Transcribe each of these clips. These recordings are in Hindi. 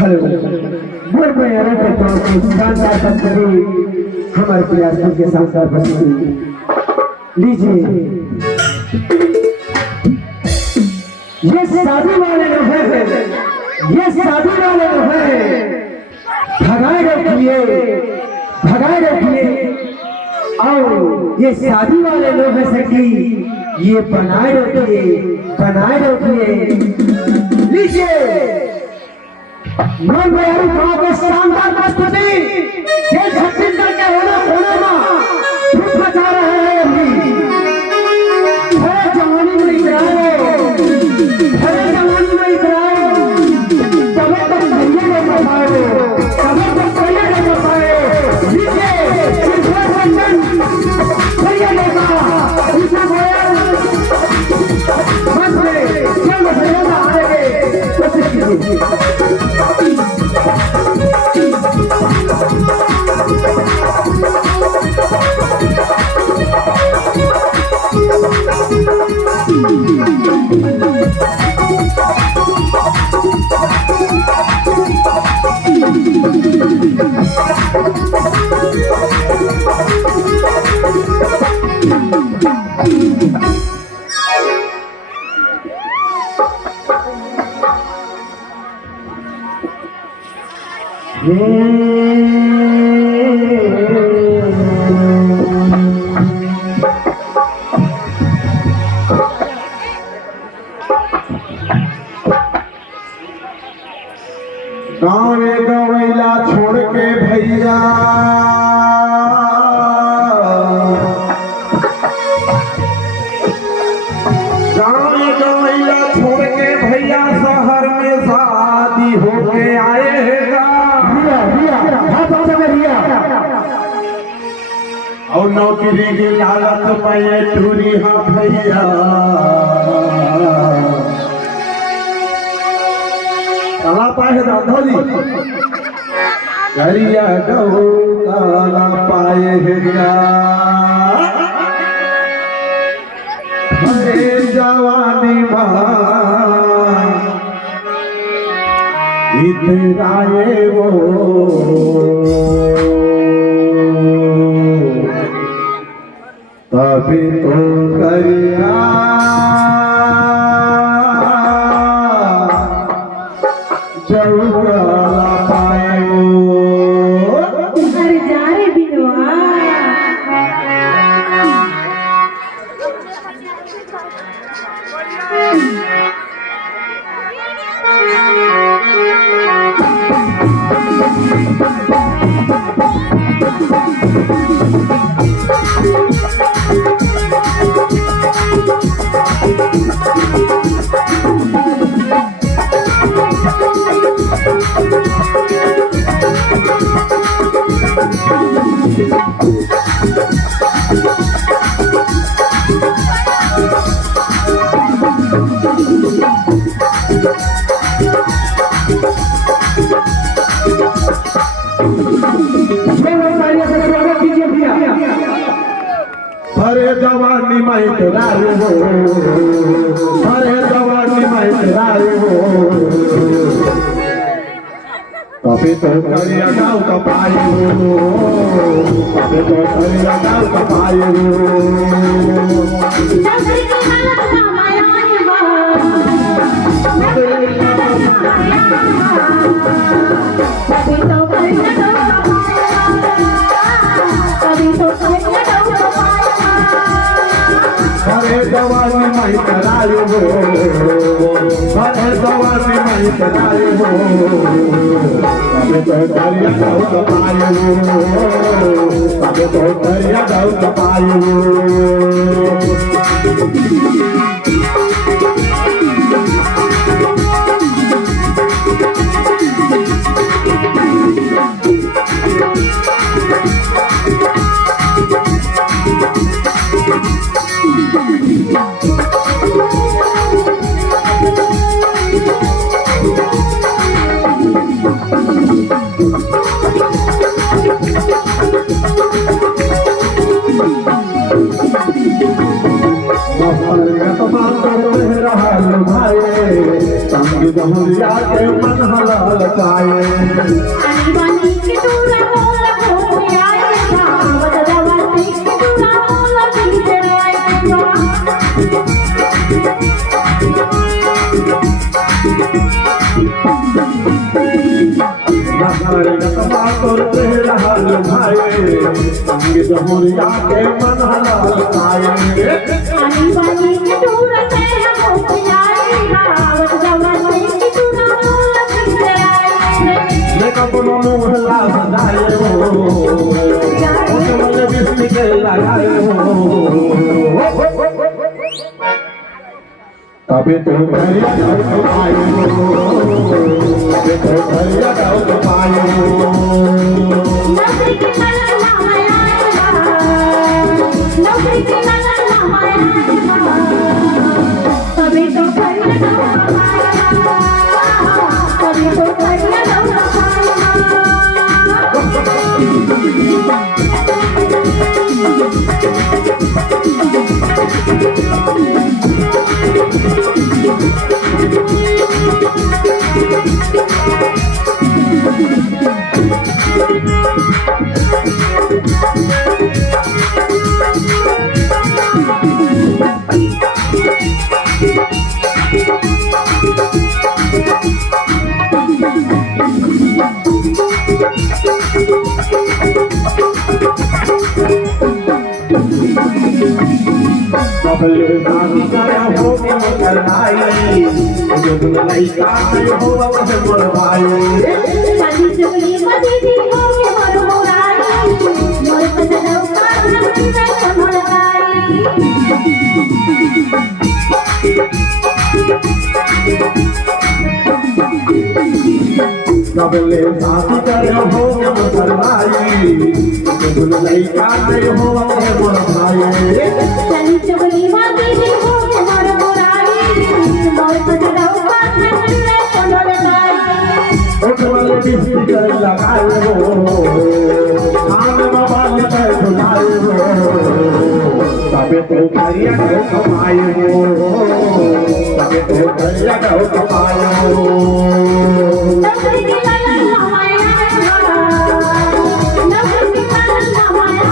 हेलो बोल मैं यारों के तौर पर शानदार तस्वीर हमारे प्रयासों के साथ साथ बसी लीजिए। ये शादी वाले लोग हैं, ये शादी वाले लोग हैं, भगाए रखिए और ये शादी वाले लोग हैं सखी, ये बनाए रखिए। लीजिए मन बयारू गांव के शानदार प्रस्तुति ये छत्तीसगढ़ के होना धूप मचा रहे हैं अभी। है जवानी में इतराओ, तबे तक भैया नहीं कर पाए, लीजिए सिर्फ बंधन भैया लेगा दूसरा गोयल बस में चल भैया ना आएंगे कोशिश कीजिए। गाँव में गवैला छोड़ के भैया शहर में शादी होके आएगा और नौकरी की लालच पाए टूरी हाँ भैया काला पाए दादाजी करिया गहू काला पाए हरे जवानी इतराए वो तभी तो करिया हरे जवानी में तेराए हो, हरे जवानी में तेराए हो तभी तो करिया गाँव का पाए हो, तभी तो करिया गाँव का पाए हरे जवानी में तेराए हो, हरे जवानी में तेराए हो तभी तो करिया गाँव का पाए हो, तभी तो करिया गाँव का पाए हो। ललकाए अनिवानी की टूरा मोला खोपी आएगा बदलवाती की टूरा मोला पीछे आएगा नखरे नखमा करते रहल भाई संगीत मुरिया के मन ललकाए अनिवानी की टूरा से खोपी आएगा बदलवाती की टूरा मोला पीछे आएगा अपनो मुहला सजाए हो उसमें बिस्ती के लगाए हो तभी तो भैया जाओ आए हो तभी तो भैया जाओ आए हो नौकरी की मलक नामाया नौकरी की मलक नामाया तभी तो भैया जाओ तभी तो भैया जाओ कबले शादी गया हो के करनाई जब लइका नहीं हो अब मोर भाई शादी चुगली मदी दी हो के मोर मोराई मोर पसंदों का मैं मोर कबले शादी गया हो के करनाई जब लइका नहीं हो अब मोर भाई शादी चुगली मदी दी हो के मोर मोराई मोर पसंदों का मैं मोर उठवाले बिस्ती के लगाए हो खाने में बाल पे झुलाए हो तबे तो करिया को कमाए हो तबे तो करिया को कमाए हो नौकरी की मलक नामाया नौकरी की मलक नामाया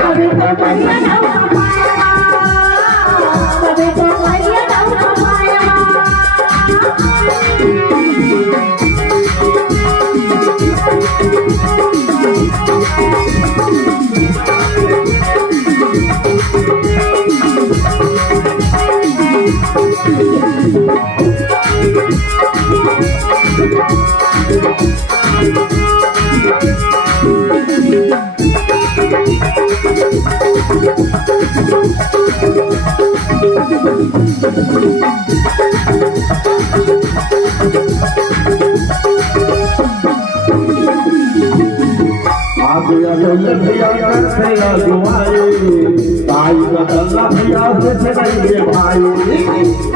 तभी तो भैया जाओ तभी तो भैया जाओ भैया भैया जुआए ताई का भैया से नहीं भाई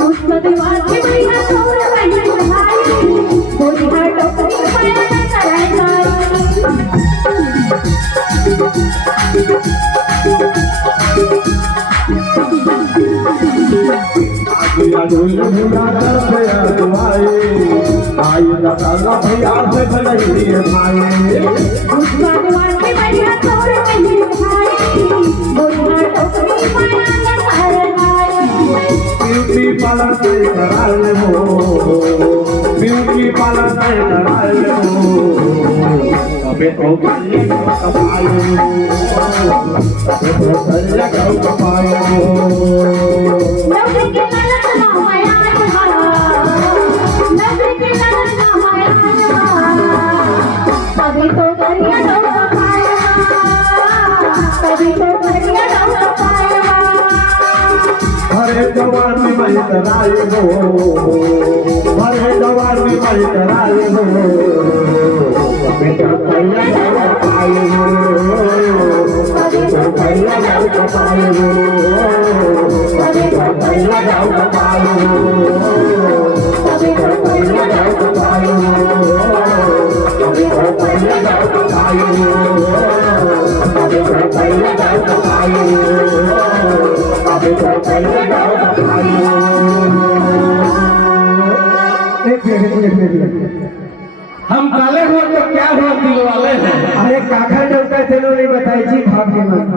उसको दीवार के भैया तोड़ बहन भाई कोई हर टोकरी पाया न कराए भैया भैया जुआए ताई का भैया से नहीं भाई उसको दीवार के भैया तोड़ बहन भाई कोई हर टोकरी पाया न कराए ब्यूटी पार्लर से कराए हो ब्यूटी पार्लर से कराए हो तबे तो करिए कमाए हो तबे तो करिए कमाए हो नौकरी की मलक नामाया नौकरी की मलक नामाया तभी तो करिया जाओ तभी तो करिया जाओ हरे जवानी में कराए हो हरे जवानी में कराए हो तबे तो करिए कमाए हो तबे तो करिए कमाए हो तबे तो करिए कमाए हो तभी तो करिया जाओ तबे तो करिए कमाए हो तबे तो करिए कमाए हो तबे तो करिए कमाए हो हम काले हो तो क्या हुआ दिल वाले हैं। अरे काखा डलता थे नहीं बताई जी भाग के मत